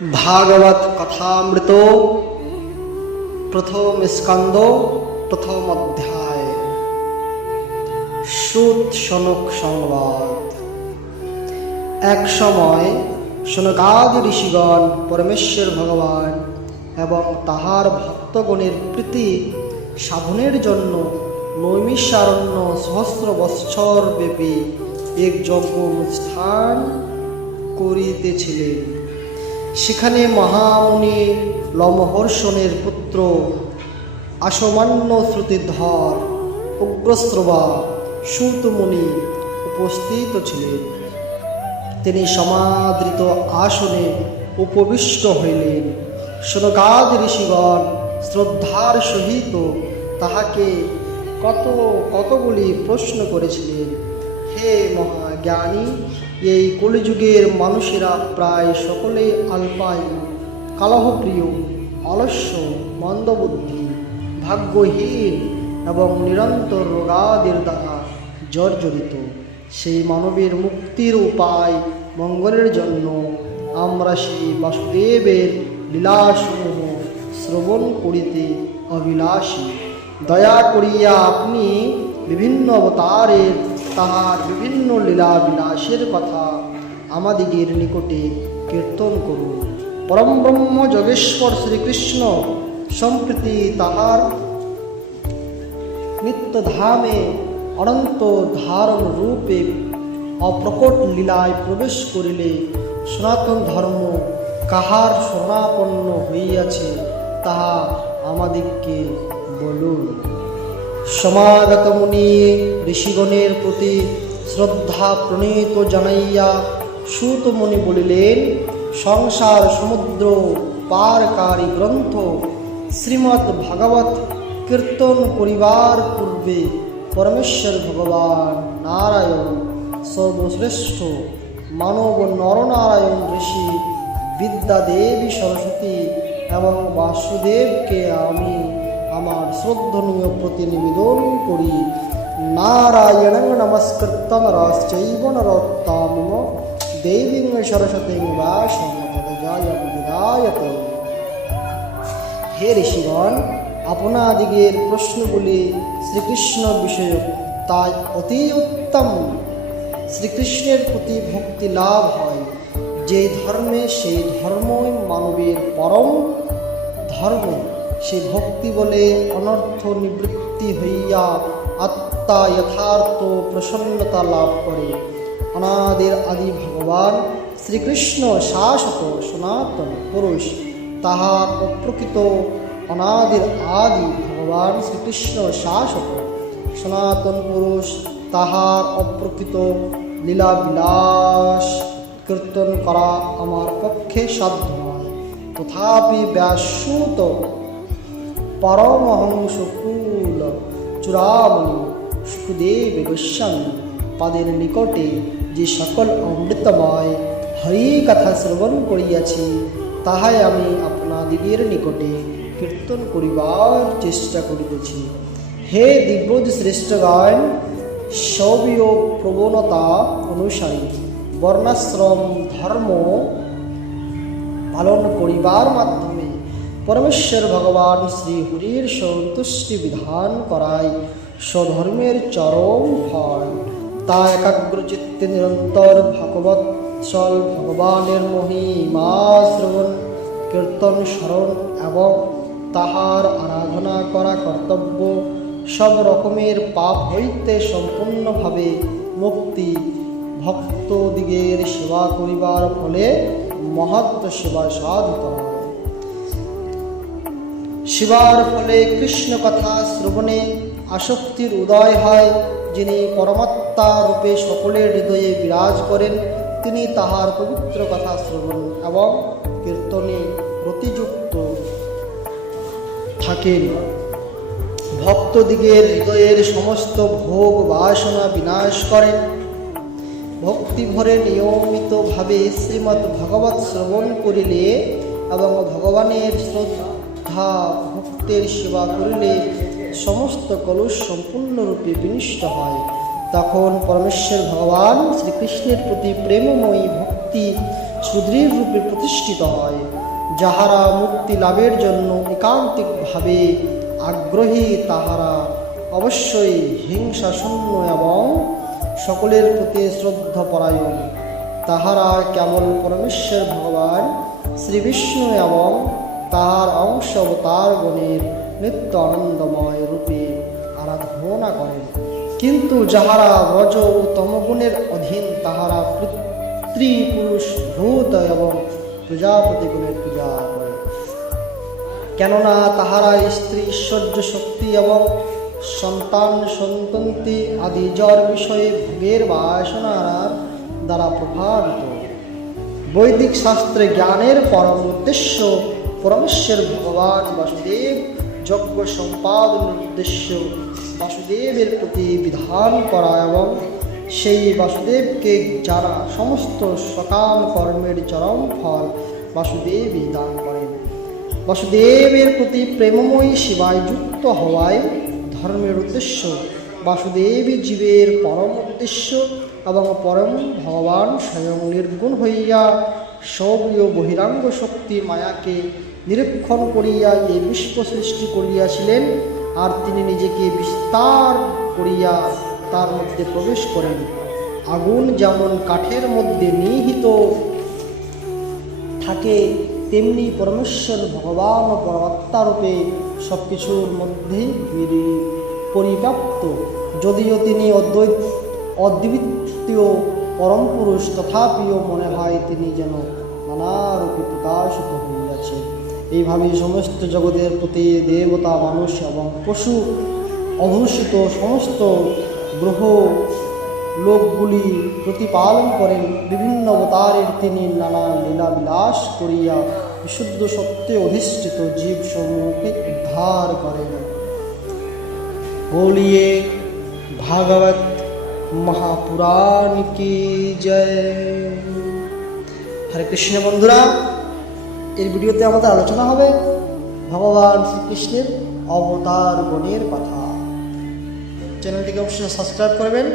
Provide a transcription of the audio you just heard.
भागवत कथामृत प्रथम स्कंद प्रथम अध्याय सूत शनक संवाद। एक समय शनकादि ऋषिगण परमेश्वर भगवान एवं ताहार भक्तगणेर प्रीति साधनेर जन्य नैमिषारण्य सहस्र बत्सर व्यापी एक यज्ञ অনুষ্ঠান করিতেছিলেন। সেখানে মহামুনি লমহর্ষণের পুত্র আসমান্য শ্রুতিধর উগ্রশ্রবা সূতমুনি উপস্থিত ছিলেন। তিনি সমাদৃত আসনে উপবিষ্ট হইলেন। শনকাদি ঋষিগণ শ্রদ্ধার সহিত তাহাকে কতগুলি প্রশ্ন করেছিলেন। হে মহাজ্ঞানী, এই কলিযুগের মানুষেরা প্রায় সকলেই অল্পায়ু, কলহপ্রিয়, অলস্য, মন্দবুদ্ধি, ভাগ্যহীন এবং নিরন্তর রোগাদির দ্বারা জর্জরিত। সেই মানবের মুক্তির উপায় মঙ্গলের জন্য আমরা সেই বাসুদেবের লীলাসমূহ শ্রবণ করিতে অভিলাষী। দয়া করিয়া আপনি বিভিন্ন অবতারের তাহার বিভিন্ন লীলা বিলাসের কথা আমাদিগের নিকটে কীর্তন করুন। পরম ব্রহ্ম যোগেশ্বর শ্রীকৃষ্ণ সম্প্রতি তাহার নিত্যধামে অনন্ত ধারণ রূপে অপ্রকট লীলায় প্রবেশ করিলে সনাতন ধর্ম কাহার শরণাপন্ন হইয়াছে তাহা আমাদিগকে বলুন। সমাগত মুনি ঋষিগণের প্রতি শ্রদ্ধা প্রণীত জানাইয়া সূতমুনি বলিলেন, সংসার সমুদ্র পারকারী গ্রন্থ শ্রীমদ্ ভাগবত কীর্তন করিবার পূর্বে পরমেশ্বর ভগবান নারায়ণ সর্বশ্রেষ্ঠ মানব নরনারায়ণ ঋষি বিদ্যা দেবী সরস্বতী এবং বাসুদেবকে আমি আমার শ্রদ্ধনীয় প্রতি নিবেদন করি। নারায়ণং নমস্কৃত্য নরশ্চৈব নরোত্তমঃ দেবীং সরস্বতীং ব্যাসং তদজায়তে। হে ঋষিগণ, আপনাদিগের প্রশ্নগুলি শ্রীকৃষ্ণ বিষয়ক, তাই অতি উত্তম। শ্রীকৃষ্ণের প্রতি ভক্তি লাভ হয় যে ধর্মে, সেই ধর্মই মানবের পরম ধর্ম। সে ভক্তি বলে অনর্থ নিবৃত্তি হইয়া আত্মা যথার্থ প্রসন্নতা লাভ করে। অনাদির আদি ভগবান শ্রীকৃষ্ণ শাশ্বত সনাতন পুরুষ। তাহার অপ্রকৃত অনাদির আদি ভগবান শ্রীকৃষ্ণ শাশ্বত সনাতন পুরুষ। তাহার অপ্রকৃত লীলা বিলাস কীর্তন করা আমার পক্ষে সাধ্য নয়। তথাপি ব্যাসূত পরমহংস কুল চূড়ামণি সুখদেব গোস্বামী পাদের নিকটে যে সকল অমৃতময় হরি কথা শ্রবণ করিয়াছি, তাহাই আমি আপনাদিগের নিকটে কীর্তন করিবার চেষ্টা করিতেছি। হে দিব্যজ শ্রেষ্ঠগণ, স্বীয় প্রবণতা অনুসারী বর্ণাশ্রম ধর্ম পালন করিবার মাধ্যমে পরমেশ্বর ভগবান শ্রী হরির সন্তুষ্টি বিধান করায় স্বধর্মের চরম ফল। তা একাগ্রচিত্তে নিরন্তর ভগবৎসল ভগবানের মহিমা শ্রবণ কীর্তন স্মরণ এবং তাহার আরাধনা করা কর্তব্য। সব রকমের পাপ হইতে সম্পূর্ণভাবে মুক্তি। ভক্তদিগের সেবা করিবার ফলে মহৎ সেবা সাধিত হয়। সেবার ফলে কৃষ্ণ কথা শ্রবণে আসক্তির উদয় হয়। যিনি পরমাত্মা রূপে সকলের হৃদয়ে বিরাজ করেন, তিনি তাহার পবিত্র কথা শ্রবণ এবং কীর্তনে প্রতিযুক্ত থাকেন। ভক্তদিগের হৃদয়ের সমস্ত ভোগ বাসনা বিনাশ করেন। ভক্তি ভরে নিয়মিতভাবে শ্রীমদ্ ভাগবত শ্রবণ করিলে এবং ভগবানের শ্রদ্ধা ভক্তের সেবা করিলে সমস্ত কলুষ সম্পূর্ণরূপে বিনষ্ট হয়। তখন পরমেশ্বর ভগবান শ্রীকৃষ্ণের প্রতি প্রেমময়ী ভক্তি সুদৃঢ় রূপে প্রতিষ্ঠিত হয়। যাহারা মুক্তি লাভের জন্য একান্তিকভাবে আগ্রহী, তাহারা অবশ্যই হিংসা শূন্য এবং সকলের প্রতি শ্রদ্ধাপরায়ণ। তাহারা কেবল পরমেশ্বর ভগবান শ্রী বিষ্ণু এবং তাহার অংশ অবতারগণের নিত্য আনন্দময় রূপে আরাধনা করেন। কিন্তু যাহারা রজ ও তমগুণের অধীন, তাহারা পিতৃ, পুরুষ, ভূত এবং প্রজাপতিগুণের পূজা করে। কেননা তাহারা স্ত্রী, ঐশ্বর্য, শক্তি এবং সন্তান সন্ততি আদি জড় বিষয়ে ভোগের বাসনার দ্বারা প্রভাবিত। বৈদিক শাস্ত্রে জ্ঞানের পরম উদ্দেশ্য পরমেশ্বর ভগবান বাসুদেব যজ্ঞ সম্পাদনের উদ্দেশ্য বাসুদেবের প্রতি বিধান করা এবং সেই বাসুদেবকে জানা। সমস্ত সকাম কর্মের চরম ফল বাসুদেবই দান করেন। বাসুদেবের প্রতি প্রেমময়ী সেবায় যুক্ত হওয়ায় ধর্মের উদ্দেশ্য। বাসুদেবী জীবের পরম উদ্দেশ্য এবং পরম ভগবান স্বয়ং নির্গুণ হইয়া সবীয় বহিরাঙ্গ শক্তি মায়াকে নিরীক্ষণ করিয়া এই বিশ্ব সৃষ্টি করিয়াছিলেন, আর তিনি নিজেকে বিস্তার করিয়া তার মধ্যে প্রবেশ করেন। আগুন যেমন কাঠের মধ্যে নিহিত থাকে, তেমনি পরমেশ্বর ভগবান ও পরমাত্মারূপে সব কিছুর মধ্যেই পরিব্যাপ্ত। যদিও তিনি অদ্বিতীয় পরম পুরুষ, তথাপিও মনে হয় তিনি যেন নানারূপে প্রকাশিত হইয়াছেন। এইভাবেই সমস্ত জগতের প্রতি দেবতা, মানুষ এবং পশু অধূষিত সমস্ত গ্রহ লোকগুলি প্রতিপালন করেন। বিভিন্ন অবতারের তিনি নানা লীলা বিলাস করিয়া বিশুদ্ধ সত্যে অধিষ্ঠিত জীবসমূহকে উদ্ধার করেন। बोलिए भागवत महापुराण की जय। হরে কৃষ্ণ বন্ধুরা, এই ভিডিওতে আমাদের আলোচনা হবে ভগবান শ্রীকৃষ্ণের অবতার গণের কথা। চ্যানেলটিকে অবশ্যই সাবস্ক্রাইব করবেন।